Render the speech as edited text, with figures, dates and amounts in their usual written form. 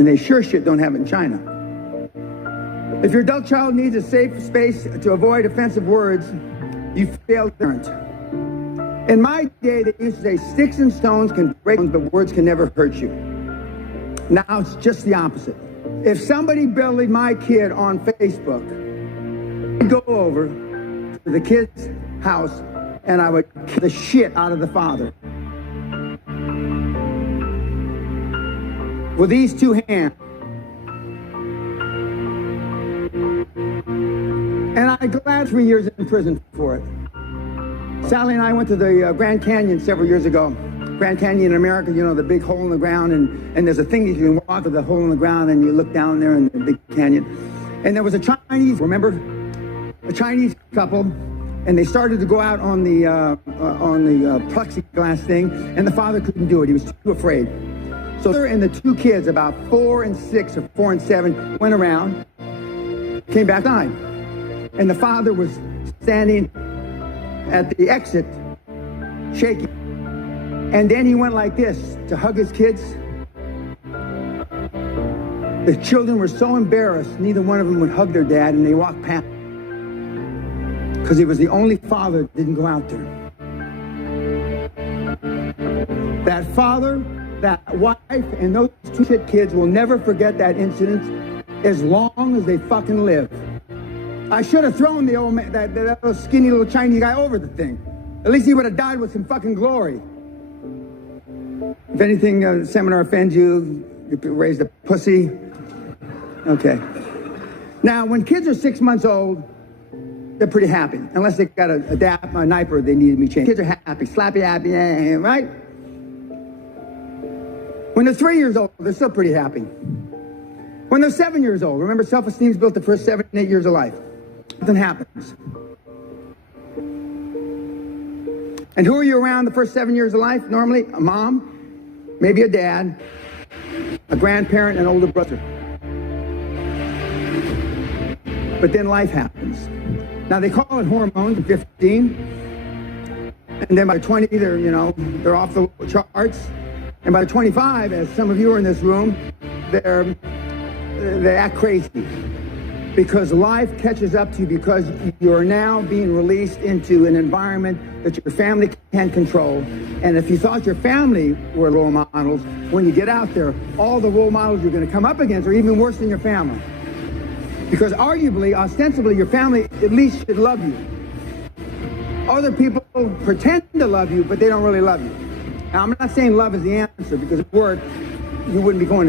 And they sure shit don't have it in China. If your adult child needs a safe space to avoid offensive words, you failed parent. In my day, they used to say sticks and stones can break bones, but words can never hurt you. Now it's just the opposite. If somebody bullied my kid on Facebook, I'd go over to the kid's house and I would kick the shit out of the father. With these two hands. And I glad 3 years in prison for it. Sally and I went to the Grand Canyon several years ago. Grand Canyon in America, you know, the big hole in the ground, and there's a thing you can walk to the hole in the ground and you look down there in the big canyon. And there was a Chinese, remember? A Chinese couple, and they started to go out on the plexiglass thing, and the father couldn't do it. He was too afraid. So her and the two kids, about 4 and 6 or 4 and 7, went around, came back on. And the father was standing at the exit, shaking. And then he went like this to hug his kids. The children were so embarrassed, neither one of them would hug their dad, and they walked past. Because he was the only father that didn't go out there. That father, that wife, and those two shit kids will never forget that incident as long as they fucking live. I should have thrown the old man, that little skinny little Chinese guy over the thing. At least he would have died with some fucking glory. If anything, seminar offends you, you raised a pussy. Okay. Now, when kids are 6 months old, they're pretty happy. Unless they got a diaper they need to be changed. Kids are happy, slappy happy, right? When they're 3 years old, they're still pretty happy. When they're 7 years old, remember self-esteem is built the first 7 and 8 years of life. Nothing happens. And who are you around the first 7 years of life? Normally, a mom, maybe a dad, a grandparent, an older brother. But then life happens. Now they call it hormones at 15. And then by 20, they're off the charts. And by 25, as some of you are in this room, they act crazy. Because life catches up to you because you're now being released into an environment that your family can't control. And if you thought your family were role models, when you get out there, all the role models you're going to come up against are even worse than your family. Because arguably, ostensibly, your family at least should love you. Other people pretend to love you, but they don't really love you. Now, I'm not saying love is the answer, because if it were, you wouldn't be going to